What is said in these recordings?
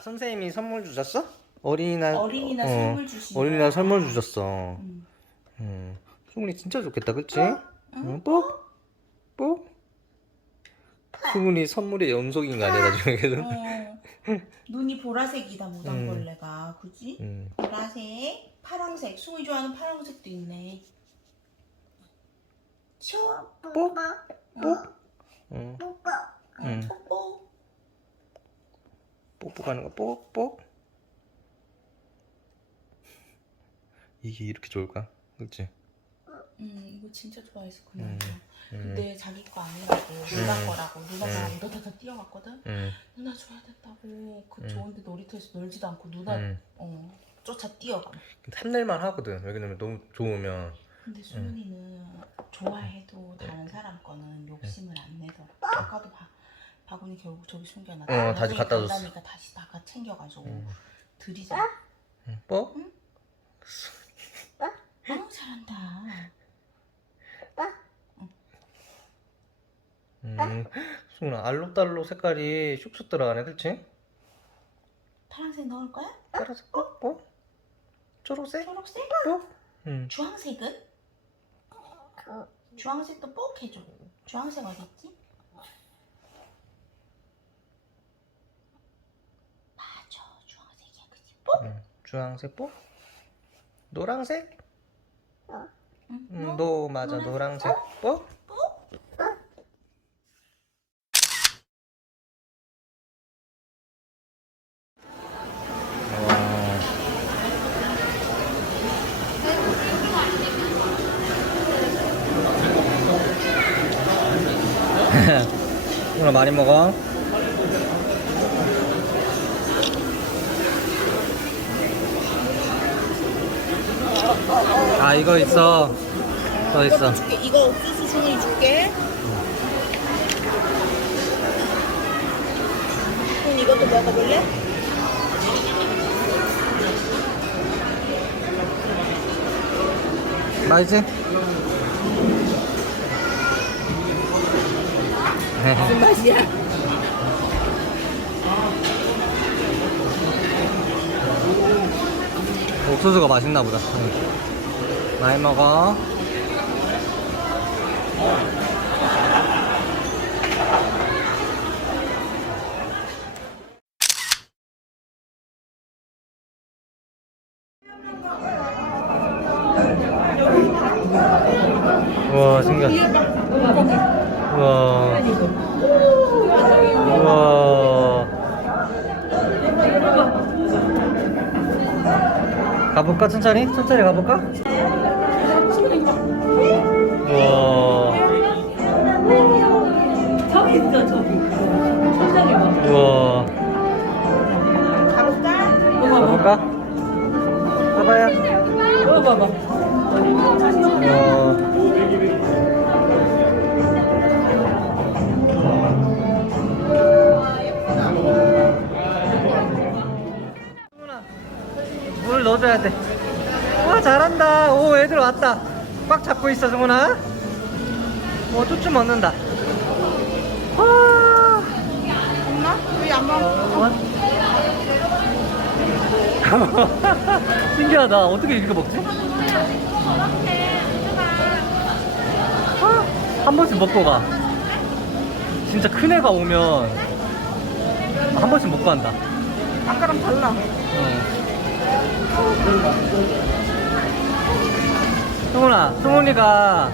선생님이 선물 주셨어? 어린이날 어린이날 어, 선물 주신 어린이날. 선물 주셨어. 응. 음. 승훈이 진짜 좋겠다, 그치? 응, 뽀? 뽀? 승훈이 선물의 연속인가 아니라 나중에 계속. 어. 눈이 보라색이다 무당벌레가 그지? 음. 보라색, 파랑색. 승이 좋아하는 파랑색도 있네. 초, 뽀? 뽀, 응. 뽀, 응. 뽀. 뽀 뽀 가는 거 뽀뽀? 이게 이렇게 좋을까? 그치? 음, 이거 진짜 좋아해서 음. 그냥. 음. 근데 자기 거 아니라고 누나 음. 거라고 누나 음. 너다다 뛰어갔거든. 응. 누나 줘야 된다고 그 음. 좋은데 놀이터에서 놀지도 않고 누나 응. 어 쫓아 뛰어가. 탐낼만 하거든. 왜냐면 너무 좋으면. 근데 수민이는 좋아해도 다른 사람 거는 욕심을 안 내더라. 음. 아까도 바, 바구니 결국 저기 숨겨놨다. 어, 다시 나중에 갖다 줬어. 간다니까 다시 다가 챙겨가지고 응. 들이자. 응. 뽀? 너무 잘한다. 음. 승훈아 알록달록 색깔이 쑥쑥 들어가네, 그치? 파란색 넣을 거야? 따라서 뽀? 뽀? 초록색? 초록색? 뽀? 응. 주황색은? 주황색도 꼭 해줘. 주황색 어디 있지? 맞아, 주황색이야, 그치? 뽀? 응. 주황색 뽀? 노랑색? 응, 응, 너? 노 맞아 노랑색 뽀? 와. 오늘 많이 먹어. 아 이거 있어. 이거 줄게. 이거 옥수수 주문이 줄게. 그럼 이것도 먹어볼래? 맛있지? 무슨 맛이야? 옥수수가 맛있나 보다. 응. 많이 먹어. 우와 신기하다. 우와. 우와. 가볼까 천천히? 천천히 가볼까? 우와. 가볼까? 가봐요. 이거 봐봐 우와. 물 넣어줘야 돼. 와 잘한다. 오 애들 왔다. 꽉 잡고 있어 승훈아. 어 쭈쭈 먹는다. 와. 엄마? 우리 안 먹어. 어? 신기하다. 어떻게 이렇게 먹지? 아, 한 번씩 먹고 가. 진짜 큰 애가 오면 한 번씩 먹고 간다. 아까랑 달라. 응. 승훈아, 승훈이가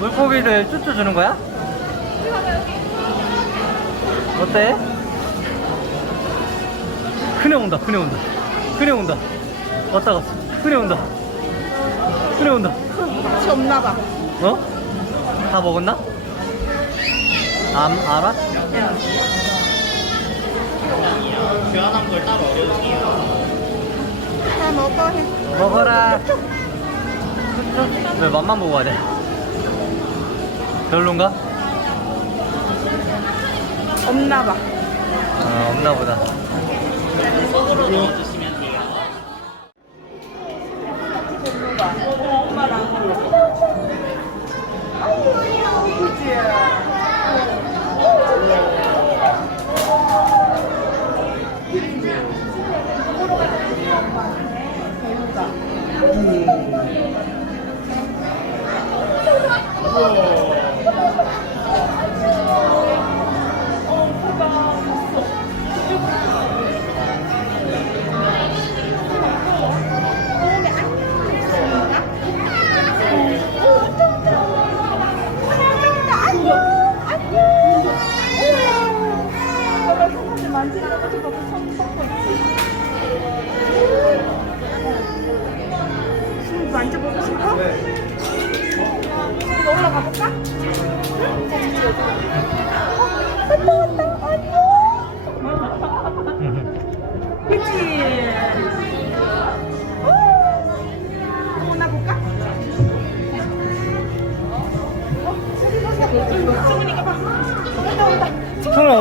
물고기를 쭈쭈 주는 거야? 어때? 큰애 온다, 큰애 온다. 큰애 온다. 왔다 갔어. 큰애 온다. 큰애 온다. 맛이 없나 봐. 어? 다 먹었나? 안, 알아? 다 먹어. 해. 먹어라. 왜 맛만 보고 가야 돼? 별론가? 없나 봐. 어, 없나 보다. 속으로 넣어주시면 돼요. 음. 엄마랑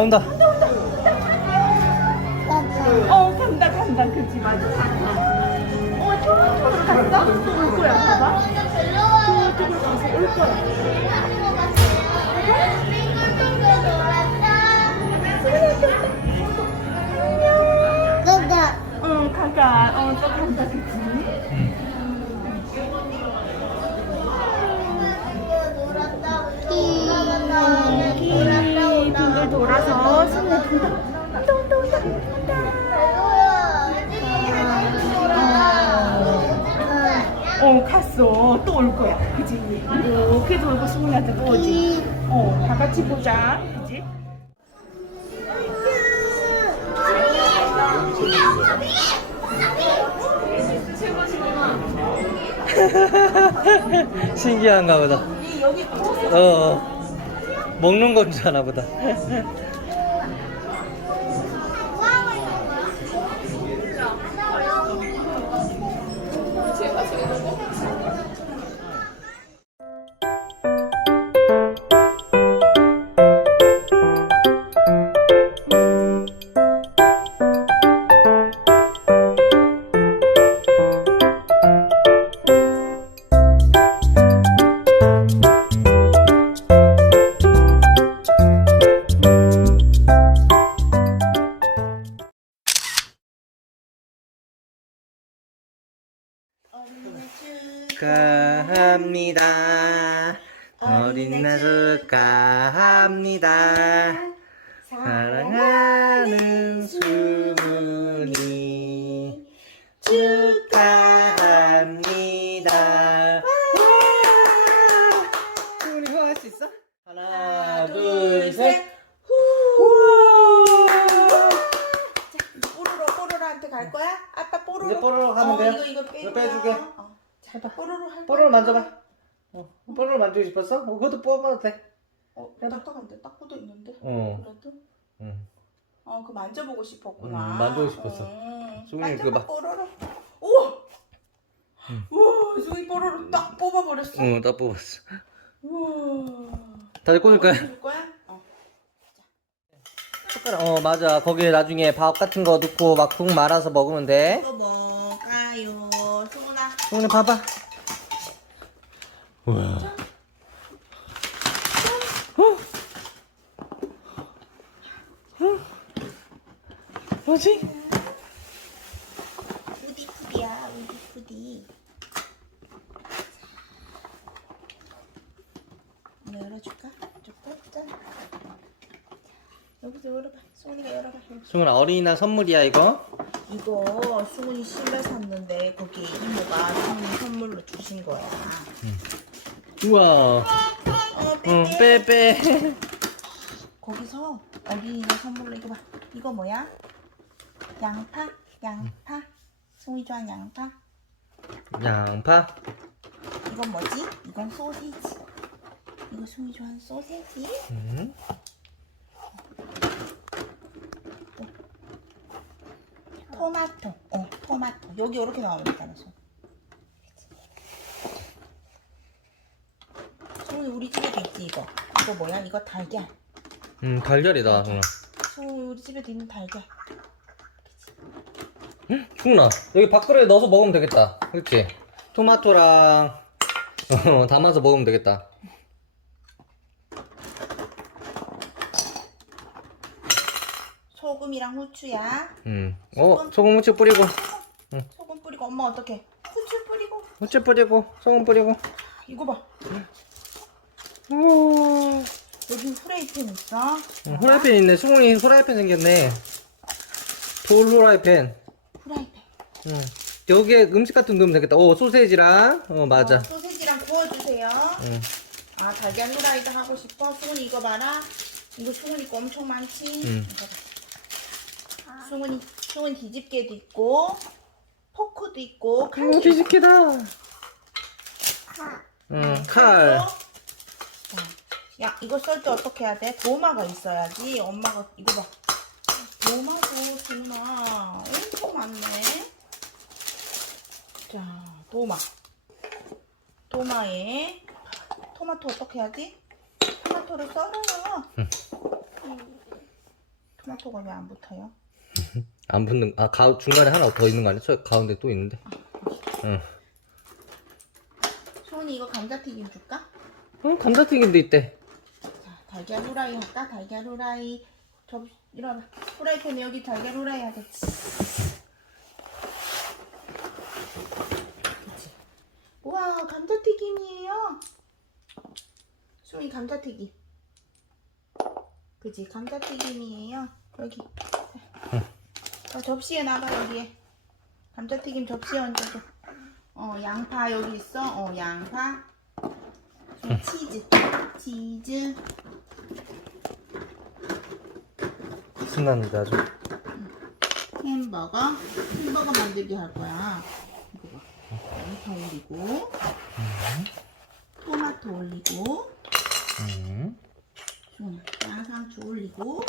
온다. 어, 간다, 간다. 그치, 맞아. 어, 저쪽으로 갔어? 또올 거야, 봐봐. 저쪽으로 가서 올 거야. 응, 가가. 어, 또 간다, 그치? 어, 갔어. 또 올 거야. 그지? 이렇게 돌고 수문이한테 또 오지. 어, 다 같이 보자. 그지? 신기한가 보다. 어, 어. 먹는 건줄 아나 보다. 축하합니다. 어린 날 축하합니다. 사랑하는 수문이 축하합니다. 수문이 뭐할수 있어? 하나, 둘, 셋. 뽀로로 뽀로로한테 갈 거야? 아빠 뽀로로. 이제 뽀로로 가면 돼요? 어, 이거 이거 빼. 이거 빼줄게. 어. 자, 뽀로로 할. 뽀로로 만져봐. 어, 뽀로로 만지고 싶었어? 어, 그것도 뽑아도 돼. 어, 딱딱한데 딱 묻어 있는데. 어. 그래도. 응. 어, 그 만져보고 싶었구나. 음, 만져보고 싶었어. 음. 수근이 만져봐, 그거 봐. 뽀로로. 우와. 응. 우와, 수근이 뽀로로 딱 뽑아버렸어. 응, 딱 뽑았어. 우와. 다들 꽂을 거야? 꽂을 거야? 어. 숟가락. 어, 맞아. 거기에 나중에 밥 같은 거 넣고 막 국 말아서 먹으면 돼. 이거 뭐가요? 오늘 봐봐. 우와. 뭐지? 푸디 푸디야, 우디 푸디. 이거 열어줄까? 줄까? 짠. 여기서 열어봐. 수근이가 열어봐. 승훈아 어린이날 선물이야 이거. 이거 수근이 신발 샀는데 거기 이모가 수근이 선물로 주신 거야. 우와. 어, 응, 빼빼. 거기서 어린이가 선물로 이거 봐. 이거 뭐야? 양파? 양파? 수근이 좋아하는 양파? 양파. 이건 뭐지? 이건 소세지. 이거 수근이 좋아하는 소세지? 음. 토마토. 어, 토마토. 여기 이렇게 되잖아, 손. 수근이 우리 집에도 있지, 이거. 이거 뭐야? 이거 달걀. 음, 달걀이다. 응. 수근이 우리 집에도 있는 달걀. 승훈아 여기 밥그릇에 넣어서 먹으면 되겠다. 그렇지? 토마토랑 어, 담아서 먹으면 되겠다. 소금이랑 후추야. 음. 어, 소금 후추 뿌리고. 소금 뿌리고 엄마 어떡해? 후추 뿌리고. 후추 뿌리고 소금 뿌리고. 이거 봐. 우와. 여기 프라이팬 있어. 응, 후라이팬 있네. 수공이 후라이팬 생겼네. 돌 후라이팬. 프라이팬. 응. 여기에 음식 같은 거 넣으면 되겠다. 오 소세지랑. 어 맞아. 어, 소세지랑 구워주세요. 응. 아 달걀 후라이드 하고 싶어? 수근이 이거 봐라. 이거 수근이 거 엄청 많지? 응. 이거 봐. 수근이 수근 뒤집개도 있고 포크도 있고 칼도 오 뒤집기다. 응. 칼. 야 이거 썰 때 어떻게 해야 돼? 도마가 있어야지. 엄마가 이거 봐. 도마도 수근아 엄청 많네. 자 도마. 도마에 토마토 어떻게 해야지? 토마토를 썰어요. 토마토가 왜 안 붙어요? 안 붙는. 아 가, 중간에 하나 더 있는 거 아니야? 저 가운데 또 있는데. 응. 소은이 이거 감자튀김 줄까? 어 감자튀김도 있대. 자, 달걀 후라이 할까? 달걀 후라이. 접 일어나. 후라이팬에 여기 달걀 후라이 하겠지. 우와, 감자튀김이에요. 소은이 감자튀김. 그지? 감자튀김이에요. 여기. 어, 접시에 놔봐 여기에. 감자튀김 접시에 얹어줘. 어, 양파 여기 있어. 어, 양파. 좀 치즈. 치즈. 신났는데 아주. 햄버거. 햄버거 만들기 할 거야. 이거 봐. 양파 올리고. 토마토 올리고. 응. 좀 양상추 올리고.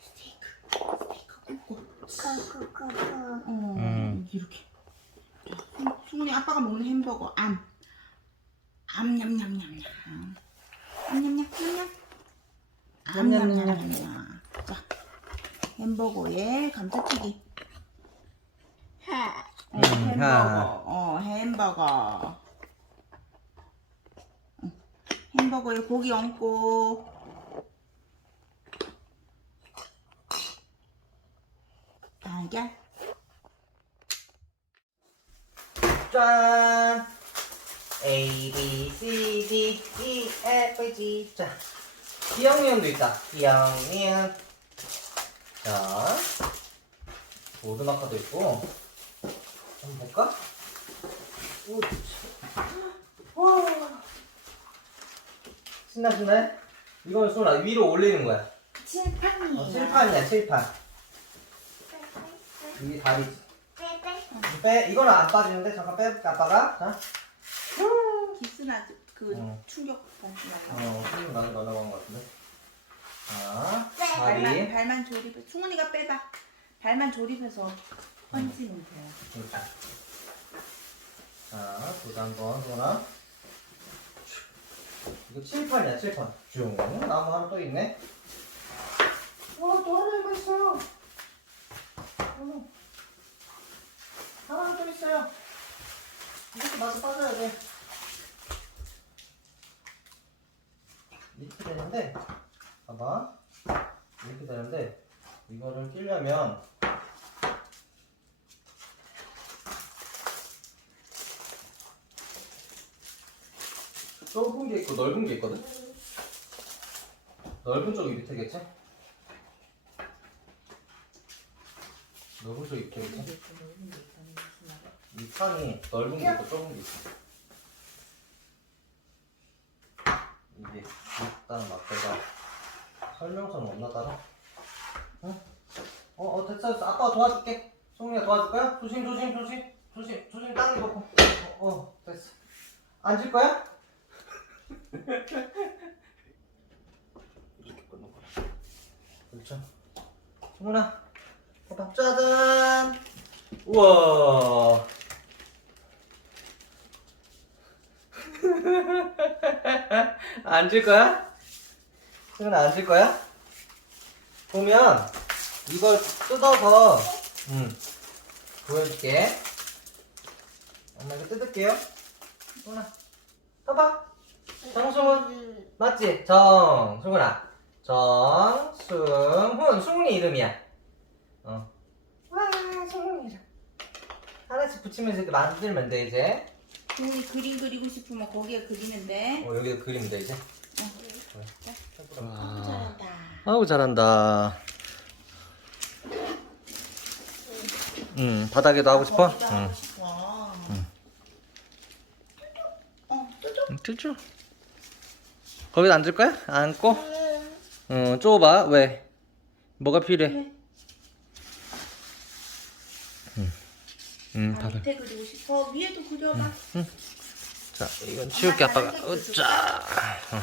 스테이크. 스테이크 이렇게. 수- 수근이 아빠가 먹는 햄버거 암. 암냠냠냠냠. 암냠냠냠냠. 암냠냠냠냠. 자, 햄버거에 감자튀김. 어, 음, 햄버거. 하. 어, 햄버거. 응. 햄버거에 고기 얹고. 달걀. 짠! A, B, C, D, E, F, G. 자, 기영면도 있다. 기영면. 자, 오드마카도 있고. 한번 볼까? 오, 와. 신나, 신나? 이건 쏘라. 위로 올리는 거야. 칠판이에요. 어, 칠판이야, 칠판. 이게 다리지. 빼, 이거는 안 빠지는데, 잠깐 빼볼게, 아빠가. 자. 기스나 그 어. 충격 받지 말라. 어, 손님 나도 날라간 것 같은데. 자, 발만 다리. 발만 조립해. 충훈이가 빼봐. 발만 조립해서 얹으면 돼요. 그렇죠. 자, 보자 한번, 소나. 이거 칠판이야, 칠판. 쭉. 나무 하나 또 있네. 와, 또 하나 이거 있어요. 어머. 하나 또 있어요. 이것도 마저 빠져야 돼. 이렇게 되는데, 봐봐. 이렇게 되는데, 이거를 끼려면, 좁은 게 있고 넓은 게 있거든? 넓은 쪽이 밑에겠지? 쪽이 밑에겠지? 이 판이 넓은 게 있고 좁은 게 있어 이게 일단 맛대가 설명서는 없나 따라? 응? 어, 어 됐어 됐어 아빠가 도와줄게 송이가 도와줄 거야? 조심 조심 조심 조심 조심 땅에 놓고 어, 어 됐어 앉을 거야? 이렇게 끊는 거라. 그렇죠? 승훈아, 어, 밥 짜잔. 우와. 앉을 거야? 승훈아 앉을 거야? 보면 이걸 뜯어서 음 보여줄게. 엄마 이거 뜯을게요. 승훈아, 봐봐. 정승훈 맞지? 정승훈아 정승훈 승훈이 이름이야 어. 와 승훈이 이름 하나씩 붙이면서 이렇게 만들면 돼 이제. 종이 그림 그리고 싶으면 거기에 그리면 돼. 어 여기 그리면 돼 이제. 아, 잘한다. 아우 잘한다. 응 바닥에도 하고 싶어? 거기다 응. 하고 싶어. 어, 뚜뚜. 쭈쭈. 거기다 앉을 거야? 앉고? 응 좁아 왜? 뭐가 필요해? 왜? 응 아, 바닥. 밑에 그리고 싶어. 위에도 그려봐. 자 이건 치울게 아빠가. 으짜. 어.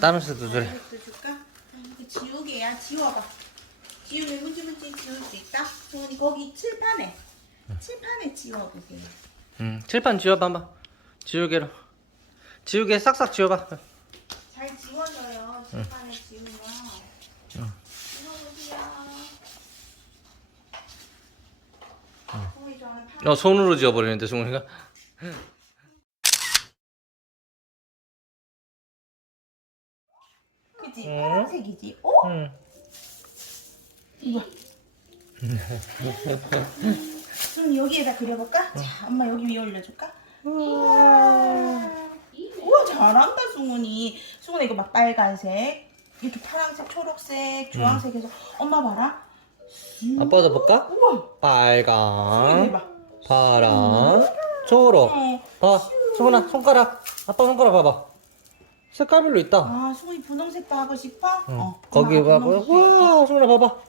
다른 색도 그래. 이것도 줄까? 아, 이거 지우개야. 지워봐. 지우개 문지문지 지울 수 있다. 소원이 거기 칠판에. 칠판에 지워보세요. 응 칠판 지워봐 한번. 지우개로. 지우개 싹싹 지워봐. 잘 지워져요. 칠판에 지우면. 지워보세요. 소원이 좋아하는 파란 어 손으로 지워버리는데 승훈이가. 그지? 응. 파란색이지? 어? 응. 이거. 그럼 여기에다 그려볼까? 자, 엄마 여기 위에 올려줄까? 우와, 우와 잘한다 승훈이. 승훈아 이거 막 빨간색, 이렇게 파란색, 초록색, 주황색 해서 엄마 봐라. 아빠도 볼까? 우와, 빨강, 해봐. 파랑, 초록. 어. 봐, 승훈아 손가락. 아빠 손가락 봐봐. 색깔별로 있다. 아 승훈이 분홍색도 하고 싶어? 응. 어. 거기 엄마가 봐봐. 분홍색. 와, 승훈아 봐봐.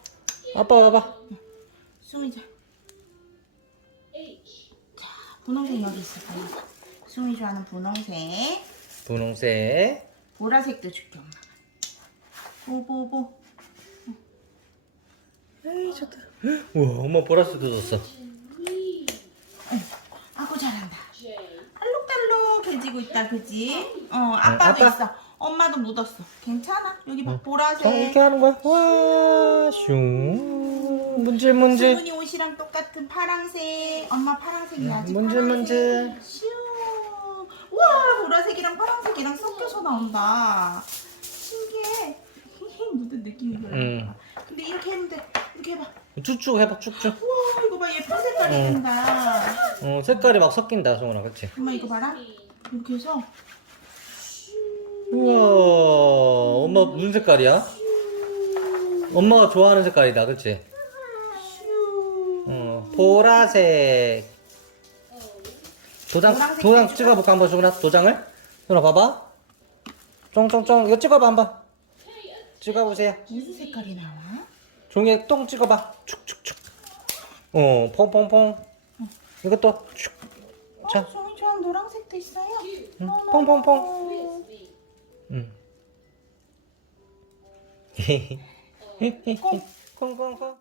아빠 봐봐. 승훈이 자. 자, 분홍색 여기 있어. 봐봐. 승훈이 좋아하는 분홍색. 분홍색. 보라색도 줄게 엄마가. 보보보. 에이 좋다. 우와, 엄마 보라색도 줬어. 아구 잘한다. 알록달록해지고 있다, 그지? 어, 아빠도 아빠. 있어. 엄마도 묻었어. 괜찮아. 여기 봐, 어, 보라색. 이렇게 하는 거야. 와, 슝. 문질 문질. 수분이 옷이랑 똑같은 파랑색. 엄마 파랑색이 아직 문질, 문질. 슈. 우와, 보라색이랑 파랑색이랑 섞여서 나온다. 신기해. 묻은 느낌이 별로. 응. 근데 이렇게 했는데 이렇게 해봐. 쭉쭉 해봐, 쭉쭉. 우와, 이거 봐, 예쁜 색깔이 응. 된다. 어, 색깔이 막 섞인다, 성훈아, 그치? 엄마 이거 봐라. 이렇게 해서 우와, 엄마 무슨 색깔이야? 엄마가 좋아하는 색깔이다, 그치? 슈. 어, 보라색. 도장, 노란색 도장? 찍어볼까, 한번, 수근아? 도장을? 수근아, 봐봐. 쫑쫑쫑. 이거 찍어봐, 한번. 찍어보세요. 무슨 색깔이 나와? 종이에 똥 찍어봐. 축축축. 어, 퐁퐁퐁. 이것도 축. 자, 음. 노랑 노랑색도 있어요. 응. 퐁퐁퐁. 응. 콩. 콩콩콩.